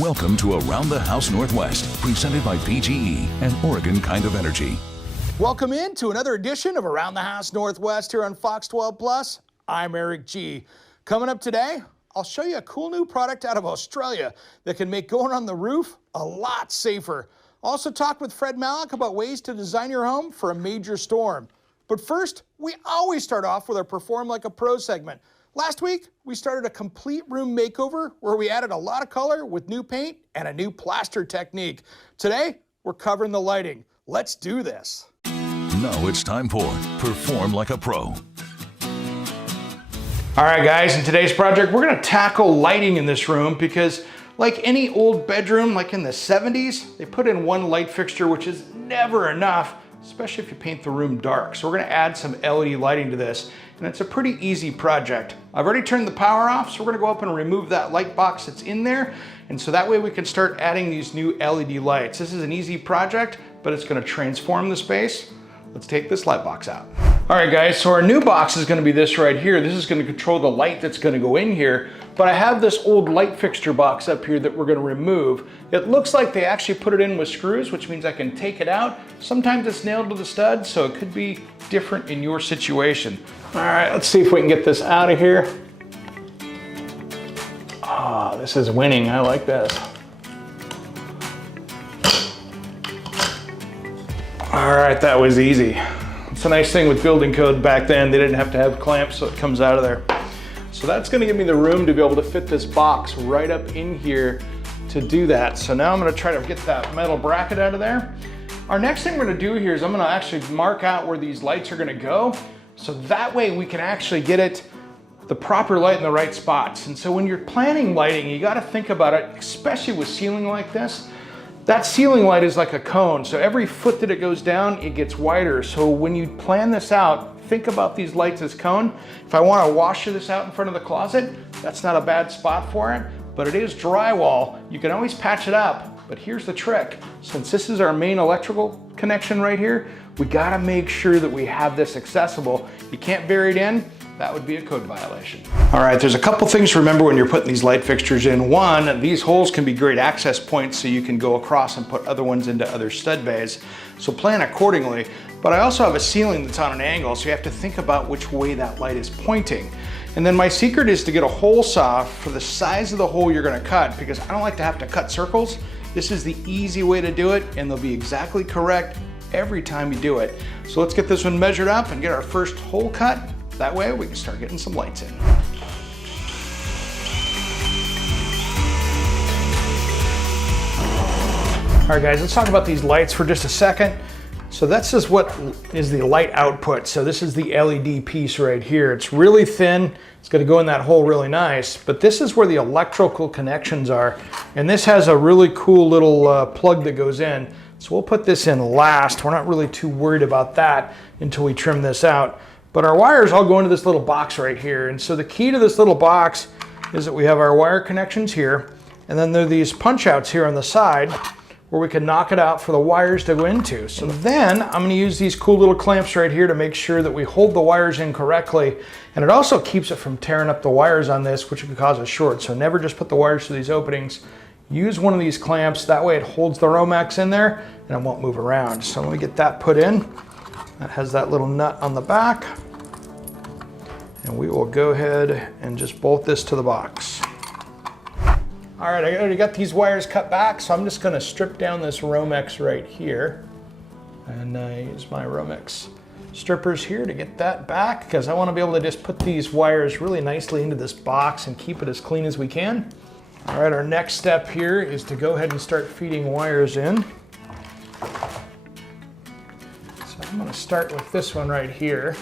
Welcome to Around the House Northwest, presented by PGE and Oregon Kind of Energy. Welcome in to another edition of Around the House Northwest here on Fox 12 Plus. I'm Eric G. Coming up today, I'll show you a cool new product out of Australia that can make going on the roof a lot safer. Also talk with Fred Malik about ways to design your home for a major storm. But first, we always start off with our Perform Like a Pro segment. Last week, we started a complete room makeover where we added a lot of color with new paint and a new plaster technique. Today, we're covering the lighting. Let's do this. Now it's time for Perform Like a Pro. All right, guys, in today's project, we're gonna tackle lighting in this room because like any old bedroom, like in the 70s, they put in one light fixture, which is never enough, especially if you paint the room dark. So we're gonna add some LED lighting to this, and it's a pretty easy project. I've already turned the power off, so we're gonna go up and remove that light box that's in there, and so that way we can start adding these new LED lights. This is an easy project, but it's gonna transform the space. Let's take this light box out. All right, guys, so our new box is gonna be this right here. This is gonna control the light that's gonna go in here, but I have this old light fixture box up here that we're gonna remove. It looks like they actually put it in with screws, which means I can take it out. Sometimes it's nailed to the stud, so it could be different in your situation. All right, let's see if we can get this out of here. Ah, this is winning, I like this. All right, that was easy. It's a nice thing with building code back then. They didn't have to have clamps, so it comes out of there. So that's gonna give me the room to be able to fit this box right up in here to do that. So now I'm gonna try to get that metal bracket out of there. Our next thing we're gonna do here is I'm gonna actually mark out where these lights are gonna go. So that way we can actually get it the proper light in the right spots. And so when you're planning lighting, you gotta think about it, especially with ceiling like this. That ceiling light is like a cone, so every foot that it goes down, it gets wider. So when you plan this out, think about these lights as cone. If I want to wash this out in front of the closet, that's not a bad spot for it, but it is drywall. You can always patch it up, but here's the trick. Since this is our main electrical connection right here, we gotta make sure that we have this accessible. You can't bury it in. That would be a code violation. All right, there's a couple things to remember when you're putting these light fixtures in. One, these holes can be great access points so you can go across and put other ones into other stud bays. So plan accordingly. But I also have a ceiling that's on an angle, so you have to think about which way that light is pointing. And then my secret is to get a hole saw for the size of the hole you're gonna cut, because I don't like to have to cut circles. This is the easy way to do it, and they'll be exactly correct every time you do it. So let's get this one measured up and get our first hole cut. That way we can start getting some lights in. All right, guys, let's talk about these lights for just a second. So this is what is the light output. So this is the LED piece right here. It's really thin. It's gonna go in that hole really nice, but this is where the electrical connections are. And this has a really cool little plug that goes in. So we'll put this in last. We're not really too worried about that until we trim this out. But our wires all go into this little box right here. And so the key to this little box is that we have our wire connections here, and then there are these punch outs here on the side where we can knock it out for the wires to go into. So then I'm gonna use these cool little clamps right here to make sure that we hold the wires in correctly. And it also keeps it from tearing up the wires on this, which could cause a short. So never just put the wires through these openings. Use one of these clamps, that way it holds the Romex in there and it won't move around. So let me get that put in. That has that little nut on the back. And we will go ahead and just bolt this to the box. All right, I already got these wires cut back, so I'm just gonna strip down this Romex right here. And use my Romex strippers here to get that back, because I wanna be able to just put these wires really nicely into this box and keep it as clean as we can. All right, our next step here is to go ahead and start feeding wires in. I'm gonna start with this one right here.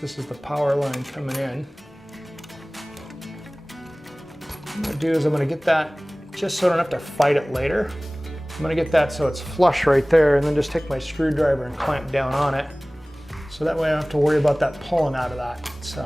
This is the power line coming in. What I'm gonna do is I'm gonna get that just so I don't have to fight it later. I'm gonna get that so it's flush right there, and then just take my screwdriver and clamp down on it. So that way I don't have to worry about that pulling out of that. So,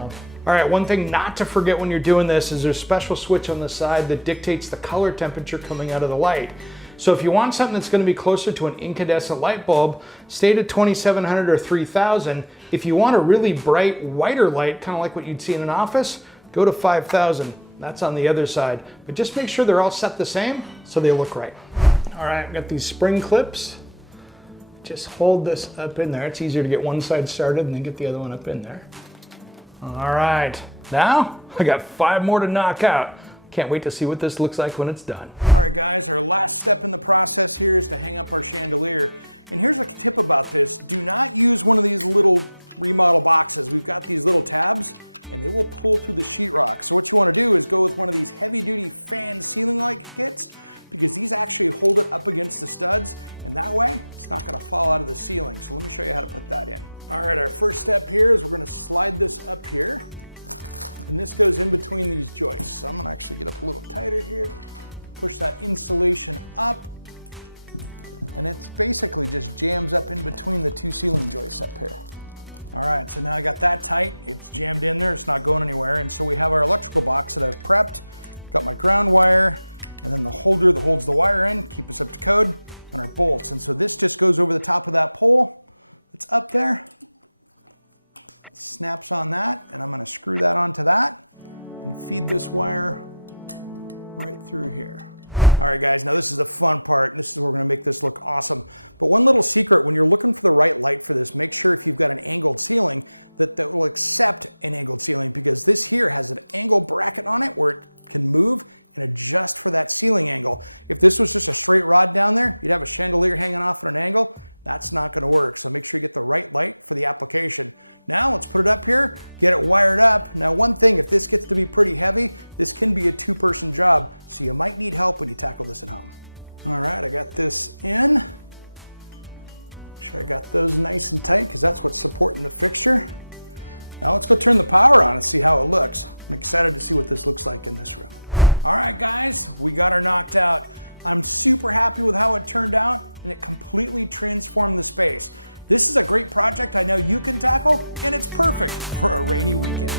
all right, one thing not to forget when you're doing this is there's a special switch on the side that dictates the color temperature coming out of the light. So if you want something that's going to be closer to an incandescent light bulb, stay to 2700 or 3000. If you want a really bright, whiter light, kind of like what you'd see in an office, go to 5000. That's on the other side. But just make sure they're all set the same so they look right. All right, I've got these spring clips. Just hold this up in there. It's easier to get one side started and then get the other one up in there. All right, now I got 5 more to knock out. Can't wait to see what this looks like when it's done. All right guys, our last step in the process here is to hang up our chandelier. And here's a tip about this. Do not use one of these little remodel boxes. We've got these little tabs and they will pull through the sheetrock. So what you wanna do is go with one of these heavy duty fan ceiling light kits, because these actually hold it up against the studs, and that way it's not gonna fall out of the ceiling. So let me show you how to put that in. All right, our first step here is we're gonna slide this up here, and this goes in between these joists. So I'm gonna actually get up a little tighter here, push that insulation up, and it basically just jams up in between the 2 ceiling joists up here. All right, so now I got that tight, it's jammed in there, it's not going anywhere, and so we have our electrical box that I've prepped, got my ground wire, and then the holder that holds the wire in, keep us up to code, and our bolts. And so this just goes over the top of that pole that's up there, snaps on that, and I'm gonna screw that onto that and feed this wire right through here. All right guys, now this is the fun part. This is where we're gonna make this look awesome. But one little secret, when you're looking for the right light for this, make sure if you've got an angled ceiling that will accept an angled ceiling, because this here has an angle bracket on it where it can move and adjust for that ceiling angle. If this was just a straight rod down there, you'd have a chandelier hanging off at an angle. That's not gonna work. So make sure you get the right light for the application. Now let's put it up here, get it wired up. Now one thing, if this gets to be pretty heavy, this can be a 2-person job. So you might need help when you tackle this at home. All right, I got this in. Make sure I got those nice and tight, because that's what's supporting the fixture. Now let's go turn the power on and see how it looks. I'm excited to see what this looks like in this room. All right guys, we got her knocked out. I'm super happy with how it turned out, and it completely transformed the space. This is a great project I know you can tackle, and it's perfect for a rainy weekend.